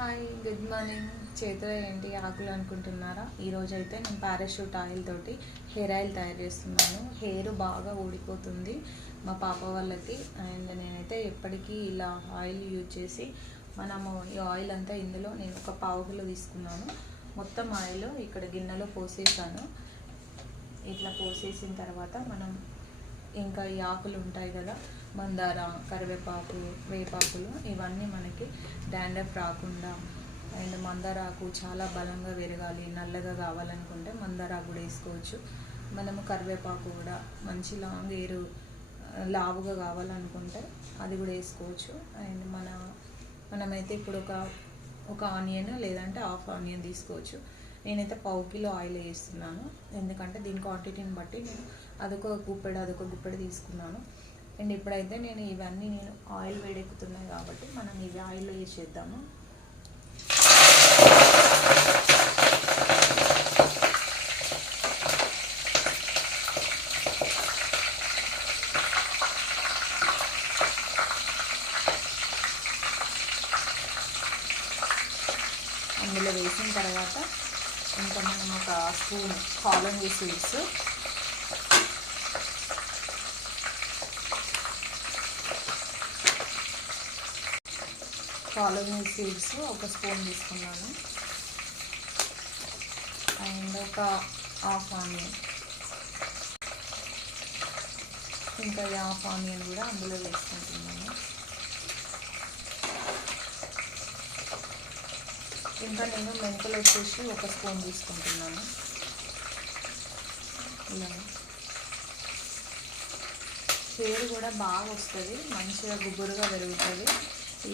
Hi, good morning. చేతిలో ఏంటి ఆకులు అనుకుంటున్నారా? ఈరోజు అయితే నేను పారాషూట్ ఆయిల్ తోటి హెయిర్ ఆయిల్ తయారు చేస్తున్నాను. హెయిర్ బాగా ఊడిపోతుంది మా పాప వాళ్ళకి. అండ్ నేనైతే ఎప్పటికీ ఇలా ఆయిల్ యూజ్ చేసి మనము ఈ ఆయిల్ అంతా ఇందులో నేను ఒక పావు కిలో తీసుకున్నాను. మొత్తం ఆయిల్ ఇక్కడ గిన్నెలో పోసేసాను. ఇట్లా పోసేసిన తర్వాత మనం ఇంకా ఈ ఆకులు ఉంటాయి కదా, మందార, కరివేపాకు, వేపాకులు, ఇవన్నీ మనకి డాండ్రఫ్ రాకుండా. అండ్ మందార ఆకు చాలా బలంగా పెరగాలి, నల్లగా కావాలనుకుంటే మందార ఆకు కూడా వేసుకోవచ్చు. మనము కరివేపాకు కూడా మంచి లాంగ్ హెయిర్ లావుగా కావాలనుకుంటే అది కూడా వేసుకోవచ్చు. అండ్ మనమైతే ఇప్పుడు ఒక ఆనియన్ లేదంటే హాఫ్ ఆనియన్ తీసుకోవచ్చు. నేనైతే పావు కిలో ఆయిల్ వేస్తున్నాను, ఎందుకంటే దీని క్వాంటిటీని బట్టి నేను అదొక గుప్పెడు తీసుకున్నాను. అండ్ ఇప్పుడైతే ఇవన్నీ ఆయిల్ వేడెక్కుతున్నాయి కాబట్టి మనం ఇవి ఆయిల్లో వేసేద్దాము. అందులో వేసిన తర్వాత ఇంకా మనం ఒక స్పూన్ కాలంజీ సీడ్స్, ఒక స్పూన్ తీసుకున్నాను. అండ్ ఒక హాఫ్ ఆనియన్, ఇంకా ఈ హాఫ్ ఆనియన్ కూడా అందులో వేసుకుంటున్నాను. ఇంకా నేను మెంతులు వచ్చేసి ఒక స్పూన్ తీసుకుంటున్నాను. ఇలా హెయిర్ కూడా బాగా వస్తుంది, మంచిగా గుబురుగా పెరుగుతుంది.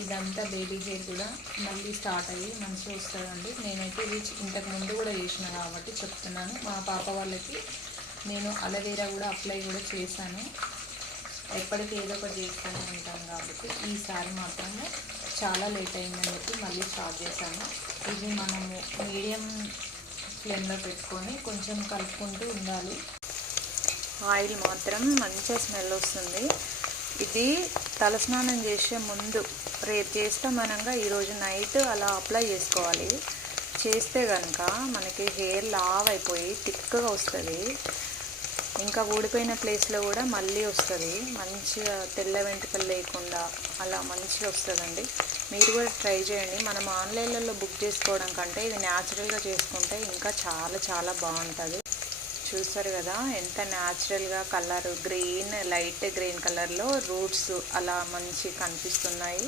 ఇదంతా బేబీ హెయిర్ కూడా మళ్ళీ స్టార్ట్ అయ్యి మంచిగా వస్తుందండి. నేనైతే ఇది ఇంతకు ముందు కూడా చేసిన కాబట్టి చెప్తున్నాను. మా పాప వాళ్ళకి నేను అలోవెరా కూడా అప్లై కూడా చేశాను. ఎప్పటికీ ఏదో ఒకటి చేస్తూనే ఉంటాను కాబట్టి ఈసారి మాత్రమే చాలా లేట్ అయిందని చెప్పి మళ్ళీ స్టార్ట్ చేశాను. ఇది మనము మీడియం ఫ్లేమ్లో పెట్టుకొని కొంచెం కలుపుకుంటూ ఉండాలి. ఆయిల్ మాత్రం మంచిగా స్మెల్ వస్తుంది. ఇది తలస్నానం చేసే ముందు రేపు చేస్తామనగా ఈరోజు నైట్ అలా అప్లై చేసుకోవాలి. చేస్తే కనుక మనకి హెయిర్ లావ్ అయిపోయి థిక్గా వస్తుంది. ఇంకా ఊడిపోయిన ప్లేస్లో కూడా మళ్ళీ వస్తుంది, మంచిగా తెల్ల వెంట్రుకలు లేకుండా అలా మంచిగా వస్తుందండి. మీరు కూడా ట్రై చేయండి. మనం ఆన్లైన్లలో బుక్ చేసుకోవడం కంటే ఇది న్యాచురల్గా చేసుకుంటే ఇంకా చాలా చాలా బాగుంటుంది. చూస్తారు కదా ఎంత న్యాచురల్గా కలర్, లైట్ గ్రీన్ కలర్లో రూట్స్ అలా మంచి కనిపిస్తున్నాయి.